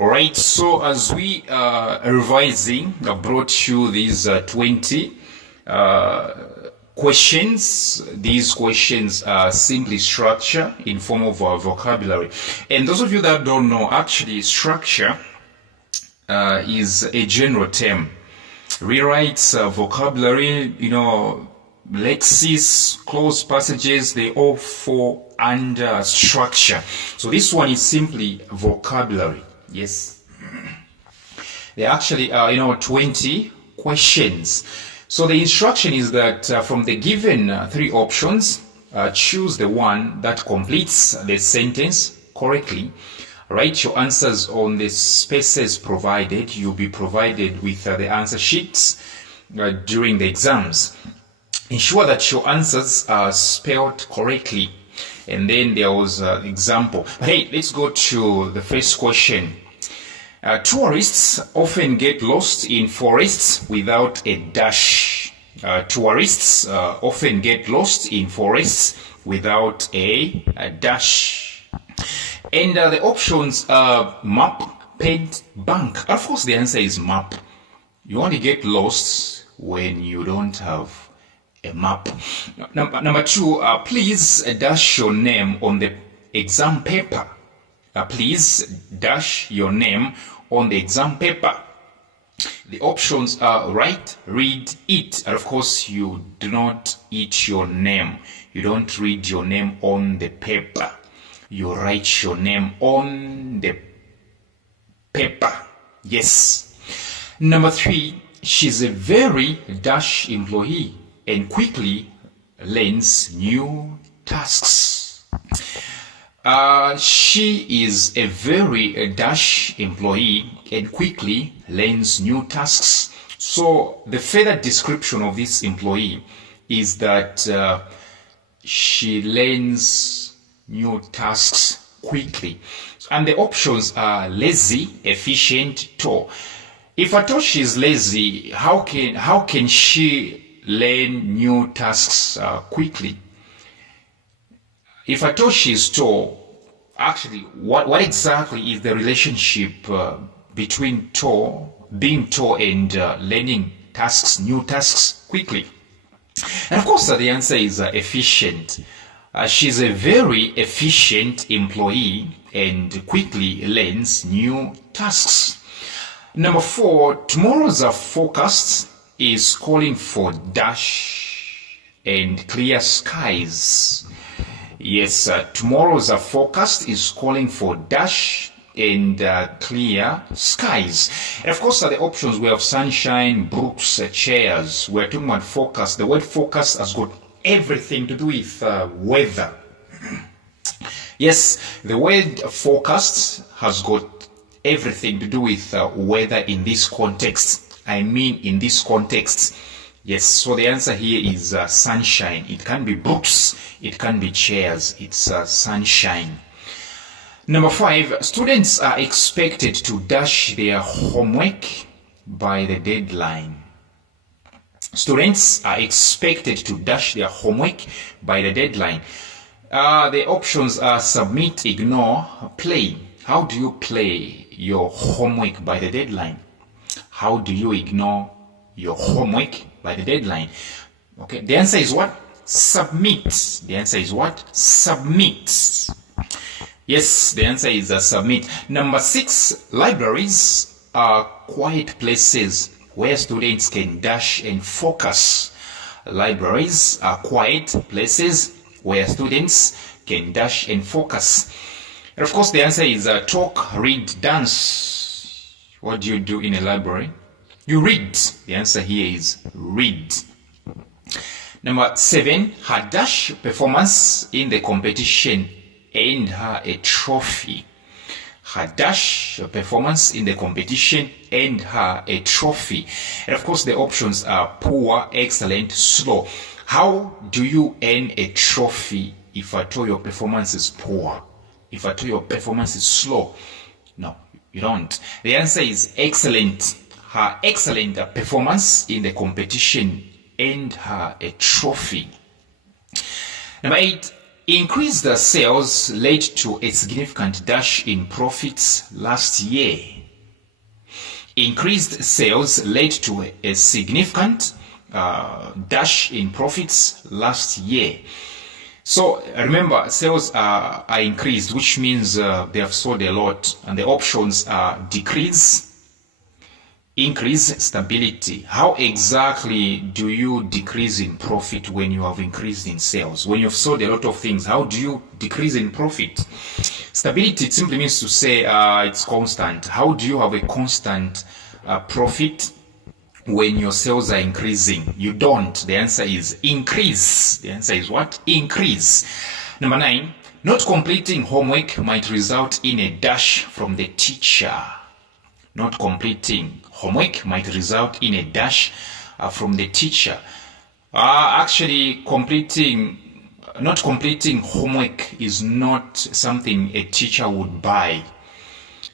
Alright, so as we are revising, I brought you these 20 questions. These questions are simply structure in form of vocabulary. And those of you that don't know, actually structure is a general term. Rewrites, vocabulary, lexis, closed passages, they all fall under structure. So this one is simply vocabulary. Yes. There actually are, 20 questions. So the instruction is that from the given 3 options, choose the one that completes the sentence correctly. Write your answers on the spaces provided. You'll be provided with the answer sheets during the exams. Ensure that your answers are spelled correctly. And then there was an example. Hey, let's go to the first question. Tourists often get lost in forests without a dash. Tourists often get lost in forests without a dash. And the options are map, paint, bank. Of course, the answer is map. You only get lost when you don't have a map. Number 2, please dash your name on the exam paper. Please dash your name on the exam paper. The options are write, read, eat. And of course, you do not eat your name. You don't read your name on the paper. You write your name on the paper. Yes. Number 3, she's a very dash employee and quickly learns new tasks. She is a very dash employee and quickly learns new tasks. So the further description of this employee is that she learns new tasks quickly. And the options are lazy, efficient, tall. If at all she's lazy, how can she learn new tasks quickly? If at all she's tall, actually, what exactly is the relationship between being tall and learning new tasks quickly? And of course, the answer is efficient. She's a very efficient employee and quickly learns new tasks. Number 4, tomorrow's forecast is calling for dash and clear skies. Yes, tomorrow's forecast is calling for dash and clear skies. And of course, the options we have sunshine, brooks, chairs. We're talking about forecast. The word forecast has got everything to do with weather. Yes, the word forecast has got everything to do with weather in this context. I mean, in this context. Yes, so the answer here is sunshine. It can be books, it can be chairs. It's sunshine. Number 5, students are expected to dash their homework by the deadline. Students are expected to dash their homework by the deadline. The options are submit, ignore, play. How do you play your homework by the deadline? How do you ignore your homework by the deadline? Okay, the answer is what? Submit. The answer is what? Submit. Yes, the answer is submit. Number 6, libraries are quiet places where students can dash and focus. Libraries are quiet places where students can dash and focus. And of course, the answer is talk, read, dance. What do you do in a library? You read. The answer here is read. Number 7, her dash performance in the competition earned her a trophy. Her dash performance in the competition earned her a trophy. And of course, the options are poor, excellent, slow. How do you earn a trophy if at all your performance is poor? If at all your performance is slow? No, you don't. The answer is excellent. Her excellent performance in the competition earned her a trophy. Number 8, Increased sales led to a significant dash in profits last year. Increased sales led to a significant dash in profits last year. So remember, sales are increased, which means they have sold a lot, and the options are decrease, increase, stability. How exactly do you decrease in profit when you have increased in sales? When you've sold a lot of things, how do you decrease in profit? Stability, it simply means to say it's constant. How do you have a constant profit when your sales are increasing? You don't. The answer is increase. The answer is what? Increase. Number 9, not completing homework might result in a dash from the teacher. Not completing homework might result in a dash from the teacher. Actually, not completing homework is not something a teacher would buy.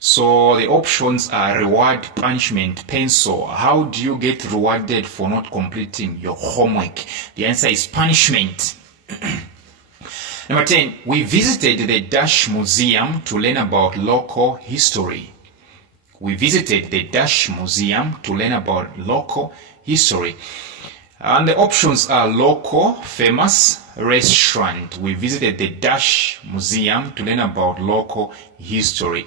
So the options are reward, punishment, pencil. How do you get rewarded for not completing your homework? The answer is punishment. Number 10, we visited the Dash Museum to learn about local history. We visited the Dash Museum to learn about local history. And the options are local, famous, restaurant. We visited the Dash Museum to learn about local history.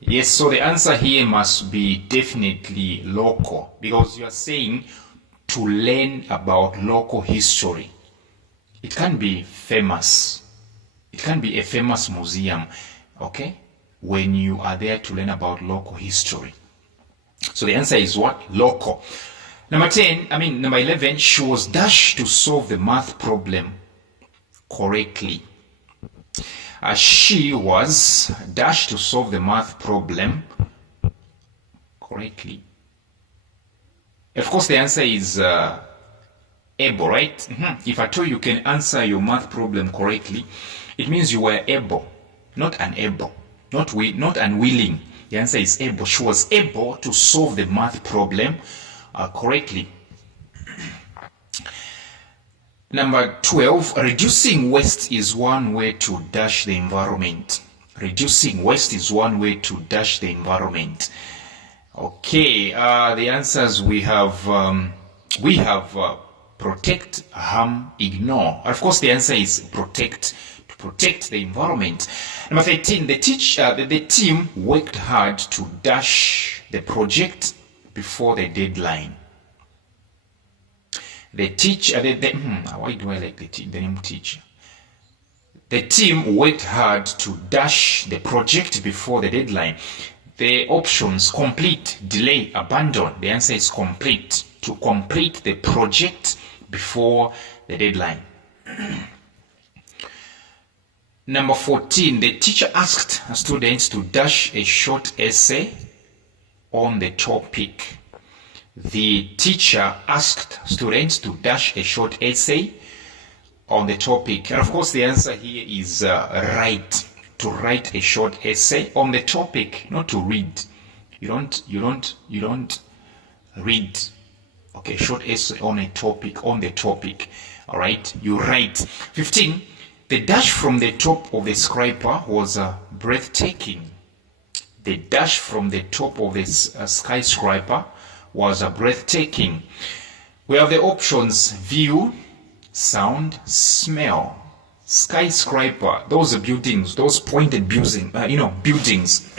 Yes, so the answer here must be definitely local, because you are saying to learn about local history. It can be famous. It can be a famous museum, okay, when you are there to learn about local history. So the answer is what? Local. Number 11, she was dashed to solve the math problem correctly. She was dashed to solve the math problem correctly. Of course, the answer is able, right? If I told you can answer your math problem correctly, it means you were able, not unable, not unwilling. The answer is able. She was able to solve the math problem correctly. Number 12, reducing waste is one way to dash the environment. Reducing waste is one way to dash the environment. Okay, the answers we have protect, harm, ignore. Of course, the answer is protect, to protect the environment. Number 13, the team worked hard to dash the project before the deadline. The teacher, why do I like the name teacher? The team worked hard to dash the project before the deadline. The options: complete, delay, abandon. The answer is complete, to complete the project before the deadline. Number 14, the teacher asked students to dash a short essay on the topic. The teacher asked students to dash a short essay on the topic. And of course, the answer here is write. To write a short essay on the topic, not to read. You don't read. Okay, short essay on a topic, on the topic. All right, you write. 15, the dash from the top of the skyscraper was breathtaking. The dash from the top of the skyscraper was breathtaking. We have the options: view, sound, smell. Skyscraper, those buildings, those pointed buildings.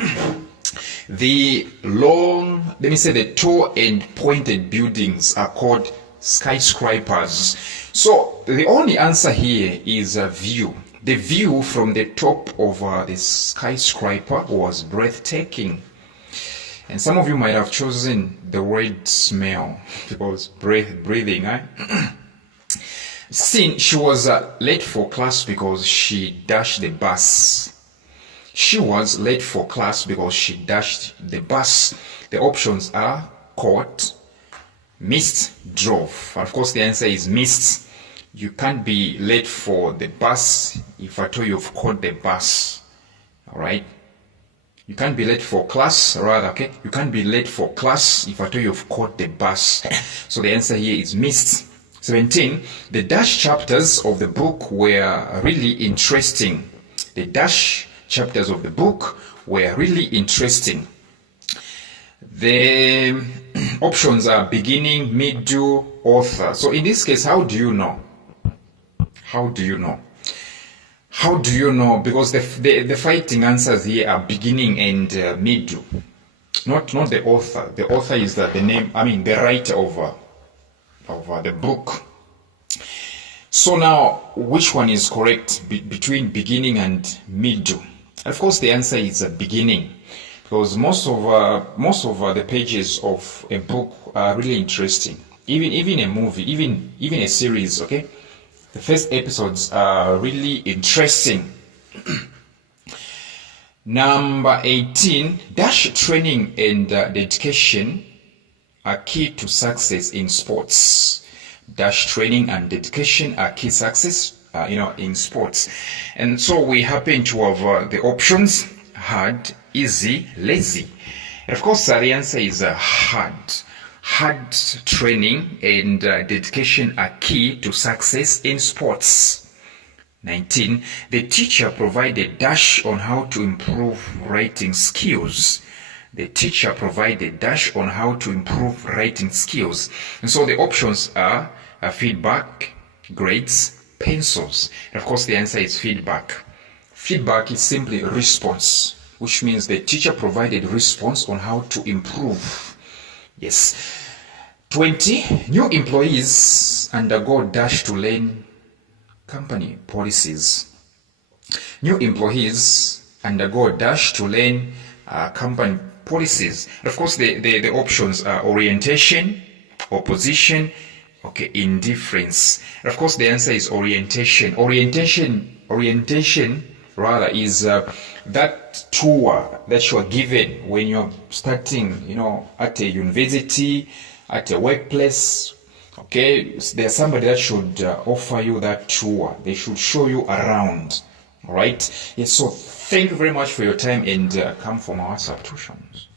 The long, the tall and pointed buildings are called skyscrapers. So the only answer here is view. The view from the top of the skyscraper was breathtaking. And some of you might have chosen the word smell, because breathing, right? She was late for class because she dashed the bus. She was late for class because she dashed the bus. The options are caught, missed, drove. Of course, the answer is missed. You can't be late for the bus if at all you've caught the bus. All right? You can't be late for class, rather, okay? You can't be late for class if at all you've caught the bus. So the answer here is missed. 17. The dash chapters of the book were really interesting. The dash chapters of the book were really interesting. The options are beginning, middle, author. So in this case, how do you know? How do you know? How do you know? Because the fighting answers here are beginning and middle. Not the author. The author is the name, the writer of the book. So now, which one is correct between beginning and middle? Of course, the answer is beginning, because most of the pages of a book are really interesting. Even a movie, even a series. Okay, the first episodes are really interesting. Number 18, dash training and dedication are key to success in sports. Dash training and dedication are key success, in sports. And so we happen to have the options: hard, easy, lazy. And of course, the answer is hard. Hard training and dedication are key to success in sports. 19. The teacher provided dash on how to improve writing skills. The teacher provided dash on how to improve writing skills. And so the options are feedback, grades, pencils. And of course, the answer is feedback. Feedback is simply response, which means the teacher provided response on how to improve. Yes. 20. New employees undergo dash to learn company policies. New employees undergo dash to learn company policies. Of course, the options are orientation, opposition, okay, indifference. Of course, the answer is orientation. Orientation rather is that tour that you are given when you're starting, at a university, at a workplace. Okay, there's somebody that should offer you that tour. They should show you around. All right. Yes. So thank you very much for your time, and come for my WhatsApp tuitions.